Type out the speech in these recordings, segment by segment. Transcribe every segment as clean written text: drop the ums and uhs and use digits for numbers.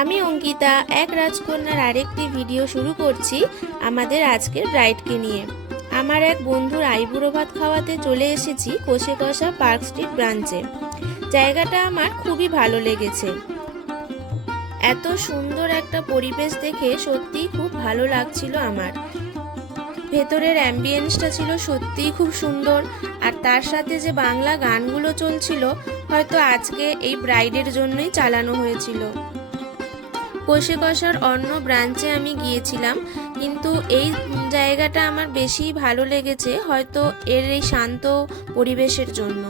আমি অঙ্কিতা এক রাজকন্যার আরেকটি ভিডিও শুরু করছি আমাদের আজকের ব্রাইডকে নিয়ে। আমার এক বন্ধুর আইবুড়ো ভাত খাওয়াতে চলে এসেছি কষেকষা পার্ক স্ট্রিট ব্রাঞ্চে। জায়গাটা আমার খুবই ভালো লেগেছে। এত সুন্দর একটা পরিবেশ দেখে সত্যিই খুব ভালো লাগছিল আমার। ভেতরের অ্যাম্বিয়েন্সটা ছিল সত্যিই খুব সুন্দর, আর তার সাথে যে বাংলা গানগুলো চলছিল হয়তো আজকে এই ব্রাইডের জন্যই চালানো হয়েছিল। কষেকষার অন্য ব্রাঞ্চে আমি গিয়েছিলাম, কিন্তু এই জায়গাটা আমার বেশি ভালো লেগেছে হয়তো এর এই শান্ত পরিবেশের জন্য।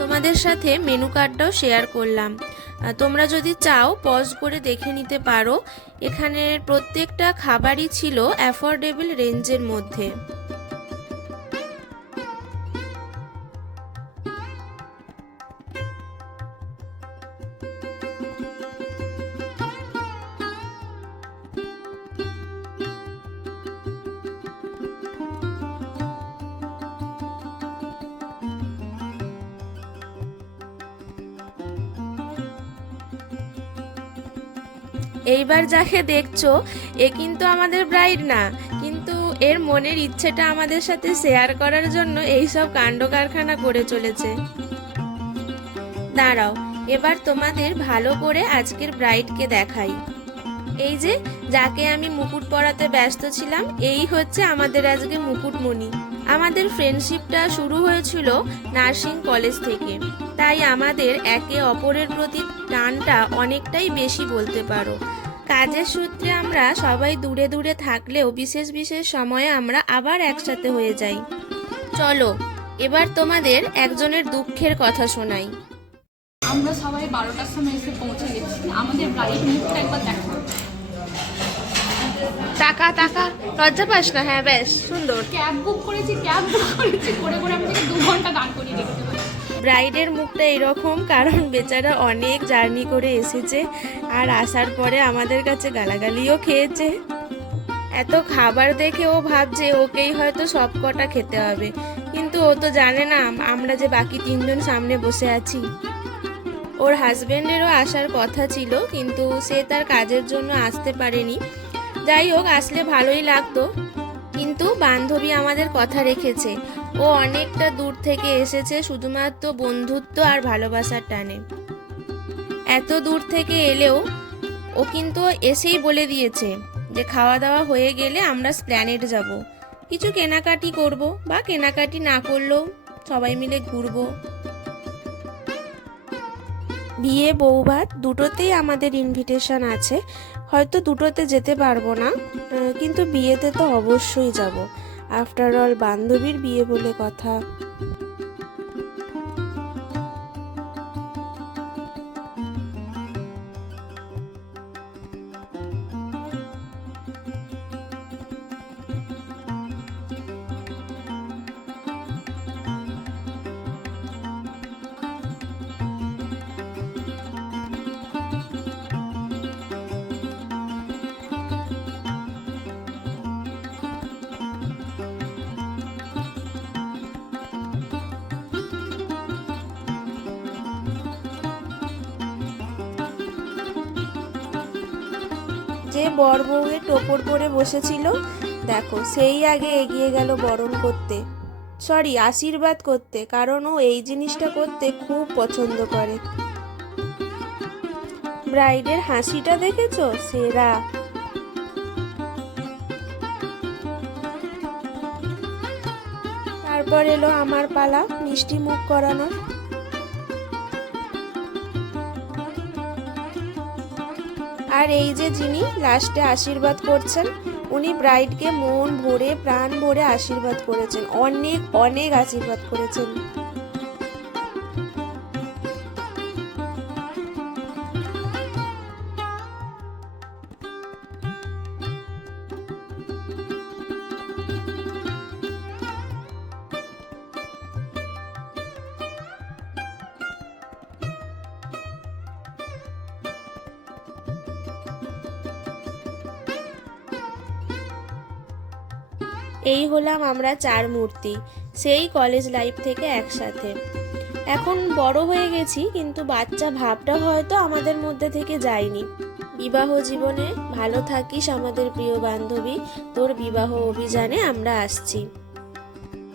তোমাদের সাথে মেনু কার্ডটাও শেয়ার করলাম, তোমরা যদি চাও পজ করে দেখে নিতে পারো। এখানের প্রত্যেকটা খাবারই ছিল অ্যাফোর্ডেবল রেঞ্জের মধ্যে। এইবার যাকে দেখছো এ কিন্তু আমাদের ব্রাইড না, কিন্তু এর মনের ইচ্ছেটা আমাদের সাথে শেয়ার করার জন্য এইসব কাণ্ড কারখানা করে চলেছে। দাঁড়াও, এবার তোমাদের ভালো করে আজকের ব্রাইডকে দেখাই। এই যে যাকে আমি মুকুট পরাতে ব্যস্ত ছিলাম, এই হচ্ছে আমাদের আজকে মুকুটমণি। আমাদের ফ্রেন্ডশিপটা শুরু হয়েছিল নার্সিং কলেজ থেকে, তাই আমাদের একে অপরের প্রতি টানটা অনেকটাই বেশি বলতে পারো। কাজের সূত্রে আমরা সবাই দূরে দূরে থাকলেও বিশেষ বিশেষ সময়ে আমরা আবার একসাথে হয়ে যাই। চলো এবার তোমাদের একজনের দুঃখের কথা শোনাই। আমরা সবাই 12টার সময় এসে পৌঁছে গেছি। আমাদের ব্রাইড মুখটা একবার দেখো। টাকা টাকা লজ্জা পাস না? হ্যাঁ বেশ সুন্দর। ক্যাব বুক করেছি করে করে আমি 2 ঘন্টা গান করিয়ে দেখতে পাই। ব্রাইডের মুখটা এরকম, কারণ বেচারা অনেক জার্নি করে এসেছে, আর আসার পরে আমাদের কাছে গালাগালিও খেয়েছে। এত খাবার দেখে ও ভাবছে ওকেই হয়তো সব কটা খেতে হবে, কিন্তু ও তো জানে না আমরা যে বাকি 3 জন সামনে বসে আছি। ওর হাজবেন্ডেরও আসার কথা ছিল, কিন্তু সে তার কাজের জন্য আসতে পারেনি। যাই হোক, আসলে ভালোই লাগতো, কিন্তু বান্ধবী আমাদের কথা রেখেছে। ও অনেকটা দূর থেকে এসেছে শুধুমাত্র বন্ধুত্ব আর ভালোবাসার টানে। এত দূর থেকে এলেও ও কিন্তু এসেই বলে দিয়েছে যে খাওয়া দাওয়া হয়ে গেলে আমরা স্প্ল্যানেড যাব, কিছু কেনাকাটি করব, বা কেনাকাটি না করলেও সবাই মিলে ঘুরবো। বিয়ে বৌভাত দুটোতেই আমাদের ইনভিটেশন আছে, হয়তো দুটোতে যেতে পারবো না, কিন্তু বিয়েতে তো অবশ্যই যাব। আফটার অল বান্ধবীর বিয়ে বলে কথা। যে বর বউয়ের টোপর পরে বসেছিল দেখো, সেই আগে এগিয়ে গেল বরণ করতে, সরি আশীর্বাদ করতে, কারণ ও এই জিনিসটা করতে খুব পছন্দ করে। ব্রাইডের হাসিটা দেখেছো? সেরা। তারপর এলো আমার পালা মিষ্টি মুখ করানোর। আর এই যে যিনি লাস্টে আশীর্বাদ করছেন, উনি ব্রাইডকে মন ভরে প্রাণ ভরে আশীর্বাদ করেছেন, অনেক অনেক আশীর্বাদ করেছেন। এই হলাম আমরা 4 মূর্তি, সেই কলেজ লাইফ থেকে একসাথে। এখন বড় হয়ে গেছি, কিন্তু বাচ্চা ভাবটা হয়তো আমাদের মধ্যে থেকে যায়নি। বিবাহ জীবনে ভালো থাকিস আমাদের প্রিয় বান্ধবী, তোর বিবাহ অভিযানে আমরা আসছি।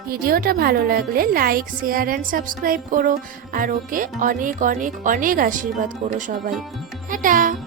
ভিডিওটা ভালো লাগলে লাইক, শেয়ার অ্যান্ড সাবস্ক্রাইব করো, আর ওকে অনেক অনেক অনেক আশীর্বাদ করো সবাই। টাটা।